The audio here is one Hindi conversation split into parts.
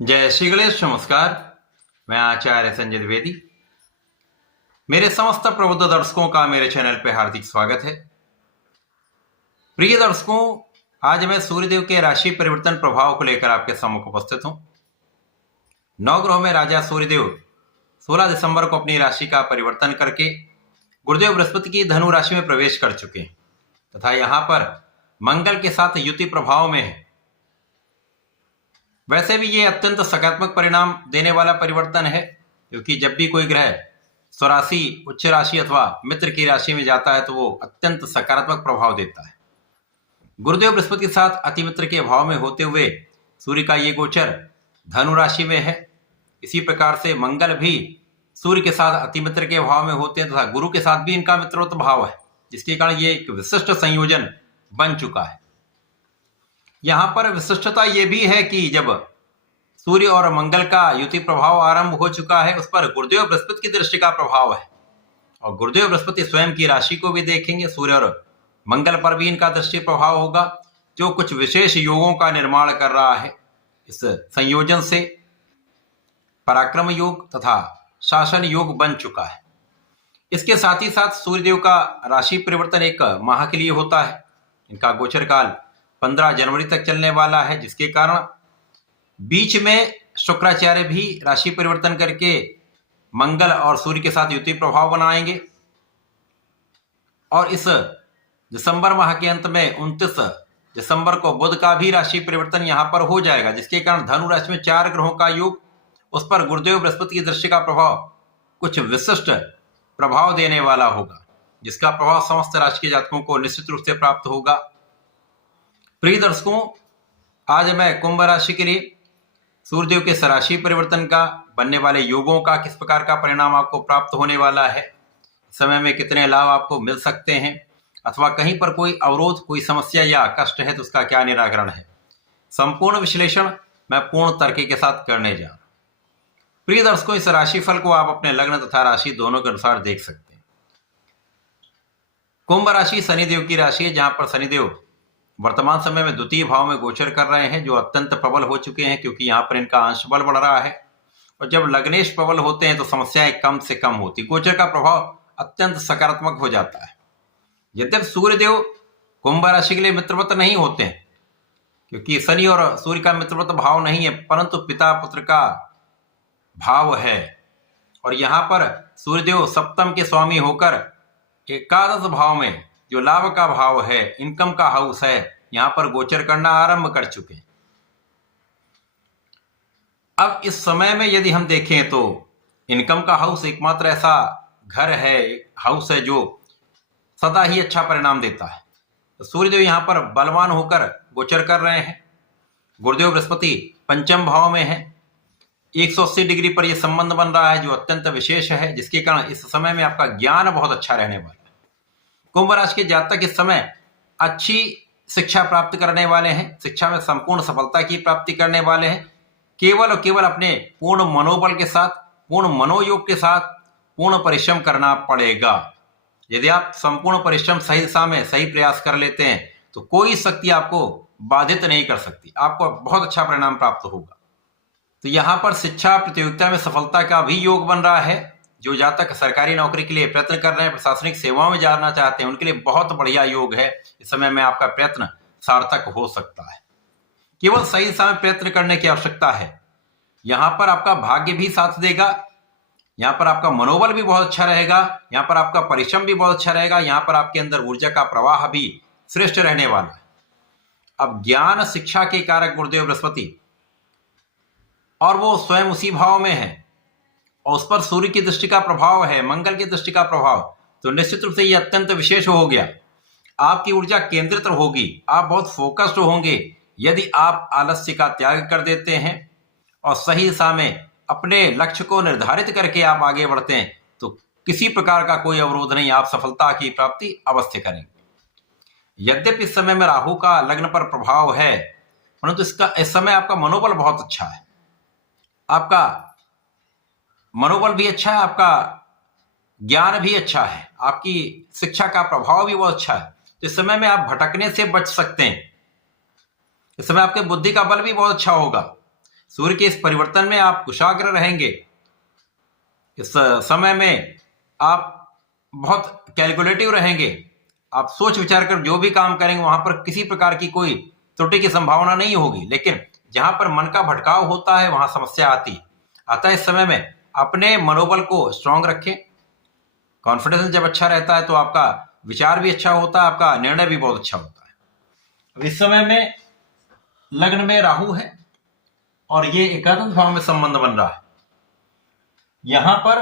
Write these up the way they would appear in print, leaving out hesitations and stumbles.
जय श्री गणेश। नमस्कार, मैं आचार्य संजय द्विवेदी। मेरे समस्त प्रबुद्ध दर्शकों का मेरे चैनल पे हार्दिक स्वागत है। प्रिय दर्शकों, आज मैं सूर्यदेव के राशि परिवर्तन प्रभाव को लेकर आपके सम्मुख उपस्थित हूं। नवग्रहों में राजा सूर्यदेव 16 दिसंबर को अपनी राशि का परिवर्तन करके गुरुदेव बृहस्पति की धनु राशि में प्रवेश कर चुके हैं तथा यहां पर मंगल के साथ युति प्रभाव में है। वैसे भी ये अत्यंत सकारात्मक परिणाम देने वाला परिवर्तन है, क्योंकि जब भी कोई ग्रह स्वराशि, उच्च राशि अथवा मित्र की राशि में जाता है तो वो अत्यंत सकारात्मक प्रभाव देता है। गुरुदेव बृहस्पति के साथ अति मित्र के भाव में होते हुए सूर्य का ये गोचर धनु राशि में है। इसी प्रकार से मंगल भी सूर्य के साथ अति मित्र के भाव में होते हैं तथा गुरु के साथ भी इनका मित्रोत्त भाव है, जिसके कारण ये एक विशिष्ट संयोजन बन चुका है। यहां पर विशिष्टता यह भी है कि जब सूर्य और मंगल का युति प्रभाव आरंभ हो चुका है, उस पर गुरुदेव बृहस्पति की दृष्टि का प्रभाव है और गुरुदेव बृहस्पति स्वयं की राशि को भी देखेंगे। सूर्य और मंगल पर भी इनका दृष्टि प्रभाव होगा, जो कुछ विशेष योगों का निर्माण कर रहा है। इस संयोजन से पराक्रम योग तथा शासन योग बन चुका है। इसके साथ ही साथ सूर्यदेव का राशि परिवर्तन एक माह के लिए होता है। इनका गोचर काल 15 जनवरी तक चलने वाला है, जिसके कारण बीच में शुक्राचार्य भी राशि परिवर्तन करके मंगल और सूर्य के साथ युति प्रभाव बनाएंगे और इस दिसंबर माह के अंत में 29 दिसंबर को बुध का भी राशि परिवर्तन यहां पर हो जाएगा, जिसके कारण धनु राशि में 4 ग्रहों का योग, उस पर गुरुदेव बृहस्पति की दृष्टि का प्रभाव कुछ विशिष्ट प्रभाव देने वाला होगा, जिसका प्रभाव समस्त राशि के जातकों को निश्चित रूप से प्राप्त होगा। प्रिय दर्शकों, आज मैं कुंभ राशि के लिए सूर्यदेव के राशि परिवर्तन का बनने वाले योगों का किस प्रकार का परिणाम आपको प्राप्त होने वाला है, समय में कितने लाभ आपको मिल सकते हैं अथवा कहीं पर कोई अवरोध, कोई समस्या या कष्ट है तो उसका क्या निराकरण है, संपूर्ण विश्लेषण मैं पूर्ण तर्क के साथ करने जा रहा हूं। प्रिय दर्शकों, इस राशिफल को आप अपने लग्न तथा राशि दोनों के अनुसार देख सकते हैं। कुंभ राशि शनिदेव की राशि है, जहां पर शनिदेव वर्तमान समय में द्वितीय भाव में गोचर कर रहे हैं, जो अत्यंत प्रबल हो चुके हैं, क्योंकि यहाँ पर इनका अंश बल बढ़ रहा है और जब लग्नेश प्रबल होते हैं तो समस्याएं कम से कम होती। गोचर का प्रभाव अत्यंत सकारात्मक हो जाता है। यद्यपि सूर्यदेव कुंभ राशि के लिए मित्रवत नहीं होते हैं, क्योंकि शनि और सूर्य का मित्रवत भाव नहीं है, परंतु पिता पुत्र का भाव है और यहाँ पर सूर्यदेव सप्तम के स्वामी होकर एकादश भाव में, जो लाभ का भाव है, इनकम का हाउस है, यहां पर गोचर करना आरंभ कर चुके हैं। अब इस समय में यदि हम देखें तो इनकम का हाउस एकमात्र ऐसा घर है, हाउस है जो सदा ही अच्छा परिणाम देता है। तो सूर्यदेव यहां पर बलवान होकर गोचर कर रहे हैं। गुरुदेव बृहस्पति पंचम भाव में है, 180 डिग्री पर यह संबंध बन रहा है, जो अत्यंत विशेष है, जिसके कारण इस समय में आपका ज्ञान बहुत अच्छा रहने वाला है। कुंभ राशि के जातक इस समय अच्छी शिक्षा प्राप्त करने वाले हैं, शिक्षा में संपूर्ण सफलता की प्राप्ति करने वाले हैं। केवल और केवल अपने पूर्ण मनोबल के साथ, पूर्ण मनोयोग के साथ पूर्ण परिश्रम करना पड़ेगा। यदि आप संपूर्ण परिश्रम सही दिशा में सही प्रयास कर लेते हैं तो कोई शक्ति आपको बाधित नहीं कर सकती, आपको बहुत अच्छा परिणाम प्राप्त होगा। तो यहाँ पर शिक्षा प्रतियोगिता में सफलता का भी योग बन रहा है। जो जातक सरकारी नौकरी के लिए प्रयत्न कर रहे हैं, प्रशासनिक सेवाओं में जाना चाहते हैं, उनके लिए बहुत बढ़िया योग है। इस समय में आपका प्रयत्न सार्थक हो सकता है। केवल सही दिशा में प्रयत्न करने की आवश्यकता है। यहाँ पर आपका भाग्य भी साथ देगा, यहाँ पर आपका मनोबल भी बहुत अच्छा रहेगा, यहाँ पर आपका परिश्रम भी बहुत अच्छा रहेगा, यहाँ पर आपके अंदर ऊर्जा का प्रवाह भी श्रेष्ठ रहने वाला है। अब ज्ञान शिक्षा के कारक गुरुदेव बृहस्पति, और वो स्वयं उसी भाव में है और उस पर सूर्य की दृष्टि का प्रभाव है, मंगल की दृष्टि का प्रभाव, तो निश्चित रूप से यह अत्यंत विशेष हो गया। आपकी ऊर्जा केंद्रित होगी, आप बहुत फोकस्ड होंगे। यदि आप आलस्य का त्याग कर देते हैं और सही दिशा में अपने लक्ष्य को निर्धारित करके आप आगे बढ़ते हैं तो किसी प्रकार का कोई अवरोध नहीं, आप सफलता की प्राप्ति अवश्य करेंगे। यद्यपि इस समय में राहु का लग्न पर प्रभाव है, परंतु इस समय आपका मनोबल बहुत अच्छा है, आपका मनोबल भी अच्छा है, आपका ज्ञान भी अच्छा है, आपकी शिक्षा का प्रभाव भी बहुत अच्छा है। तो इस समय में आप भटकने से बच सकते हैं। इस समय आपके बुद्धि का बल भी बहुत अच्छा होगा। सूर्य के इस परिवर्तन में आप कुशाग्र रहेंगे। इस समय में आप बहुत कैलकुलेटिव रहेंगे। आप सोच विचार कर जो भी काम करेंगे वहां पर किसी प्रकार की कोई त्रुटि की संभावना नहीं होगी। लेकिन जहां पर मन का भटकाव होता है वहां समस्या आती है। अतः इस समय में अपने मनोबल को स्ट्रांग रखें। कॉन्फिडेंस जब अच्छा रहता है तो आपका विचार भी अच्छा होता है, आपका निर्णय भी बहुत अच्छा होता है। अब इस समय में लग्न में राहु है और ये एकादश भाव में संबंध बन रहा है। यहां पर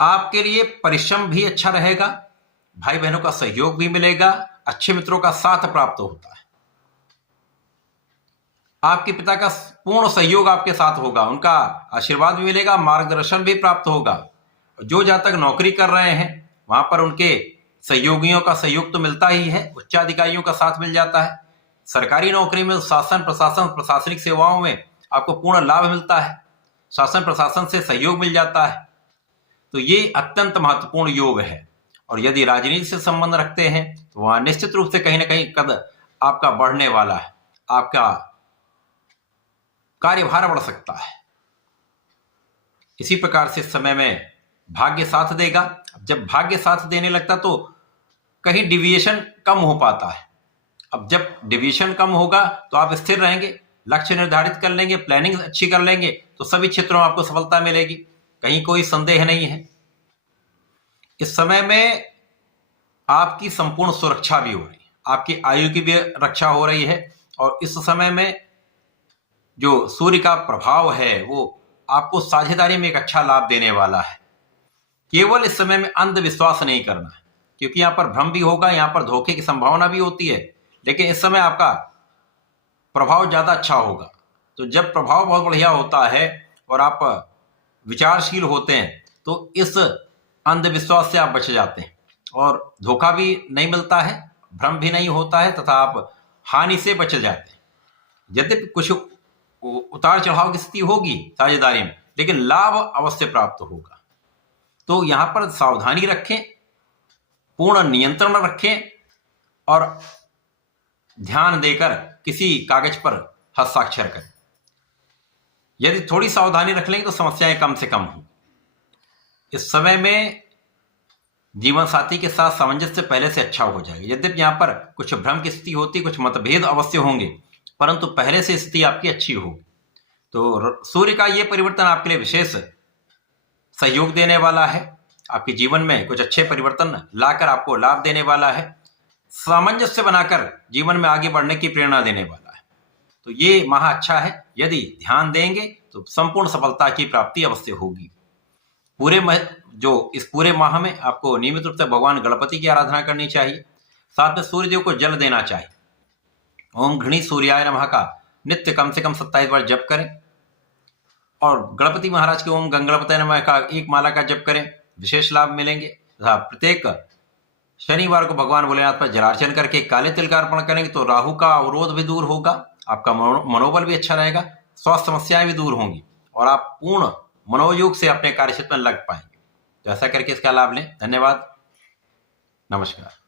आपके लिए परिश्रम भी अच्छा रहेगा, भाई बहनों का सहयोग भी मिलेगा, अच्छे मित्रों का साथ प्राप्त होता है। आपके पिता का पूर्ण सहयोग आपके साथ होगा, उनका आशीर्वाद भी मिलेगा, मार्गदर्शन भी प्राप्त होगा। जो जातक नौकरी कर रहे हैं वहां पर उनके सहयोगियों का सहयोग तो मिलता ही है, उच्चाधिकारियों का साथ मिल जाता है। सरकारी नौकरी में शासन प्रशासन प्रशासनिक सेवाओं में आपको पूर्ण लाभ मिलता है, शासन प्रशासन से सहयोग मिल जाता है। तो ये अत्यंत महत्वपूर्ण योग है। और यदि राजनीति से संबंध रखते हैं तो वहां निश्चित रूप से कहीं ना कहीं कद आपका बढ़ने वाला है, आपका कार्यभार बढ़ सकता है। इसी प्रकार से इस समय में भाग्य साथ देगा। जब भाग्य साथ देने लगता तो कहीं डिविएशन कम हो पाता है। अब जब डिविएशन कम होगा तो आप स्थिर रहेंगे, लक्ष्य निर्धारित कर लेंगे, प्लानिंग अच्छी कर लेंगे तो सभी क्षेत्रों में आपको सफलता मिलेगी, कहीं कोई संदेह नहीं है। इस समय में आपकी संपूर्ण सुरक्षा भी हो रही है, आपकी आयु की भी रक्षा हो रही है। और इस समय में जो सूर्य का प्रभाव है वो आपको साझेदारी में एक अच्छा लाभ देने वाला है। केवल इस समय में अंधविश्वास नहीं करना है, क्योंकि यहां पर भ्रम भी होगा, यहां पर धोखे की संभावना भी होती है। लेकिन इस समय आपका प्रभाव ज्यादा अच्छा होगा। तो जब प्रभाव बहुत बढ़िया होता है और आप विचारशील होते हैं तो इस अंधविश्वास से आप बच जाते हैं और धोखा भी नहीं मिलता है, भ्रम भी नहीं होता है तथा आप हानि से बच जाते हैं। यद्यपि कुछ उतार चढ़ाव की स्थिति होगी साझेदारी में, लेकिन लाभ अवश्य प्राप्त होगा। तो यहां पर सावधानी रखें, पूर्ण नियंत्रण रखें और ध्यान देकर किसी कागज पर हस्ताक्षर करें। यदि थोड़ी सावधानी रख लेंगे तो समस्याएं कम से कम हों। इस समय में जीवन साथी के साथ सामंजस्य पहले से अच्छा हो जाएगा। यद्यपि यहां पर कुछ भ्रम की स्थिति होती, कुछ मतभेद अवश्य होंगे, परंतु पहले से स्थिति आपकी अच्छी होगी। तो सूर्य का यह परिवर्तन आपके लिए विशेष सहयोग देने वाला है, आपके जीवन में कुछ अच्छे परिवर्तन लाकर आपको लाभ देने वाला है, सामंजस्य बनाकर जीवन में आगे बढ़ने की प्रेरणा देने वाला है। तो ये माह अच्छा है, यदि ध्यान देंगे तो संपूर्ण सफलता की प्राप्ति अवश्य होगी। इस पूरे माह में आपको नियमित रूप से भगवान गणपति की आराधना करनी चाहिए, साथ में सूर्यदेव को जल देना चाहिए। ओम घृणी सूर्याय नमः का नित्य कम से कम 27 बार जप करें और गणपति महाराज के ओम गंगणपतये नमः का एक माला का जप करें, विशेष लाभ मिलेंगे। तथा प्रत्येक शनिवार को भगवान भोलेनाथ पर जलार्चन करके काले तिल का अर्पण करेंगे तो राहु का अवरोध भी दूर होगा, आपका मनोबल भी अच्छा रहेगा, स्वास्थ्य समस्याएं भी दूर होंगी और आप पूर्ण मनोयोग से अपने कार्यक्षेत्र में लग पाएंगे। तो ऐसा करके इसका लाभ लें। धन्यवाद, नमस्कार।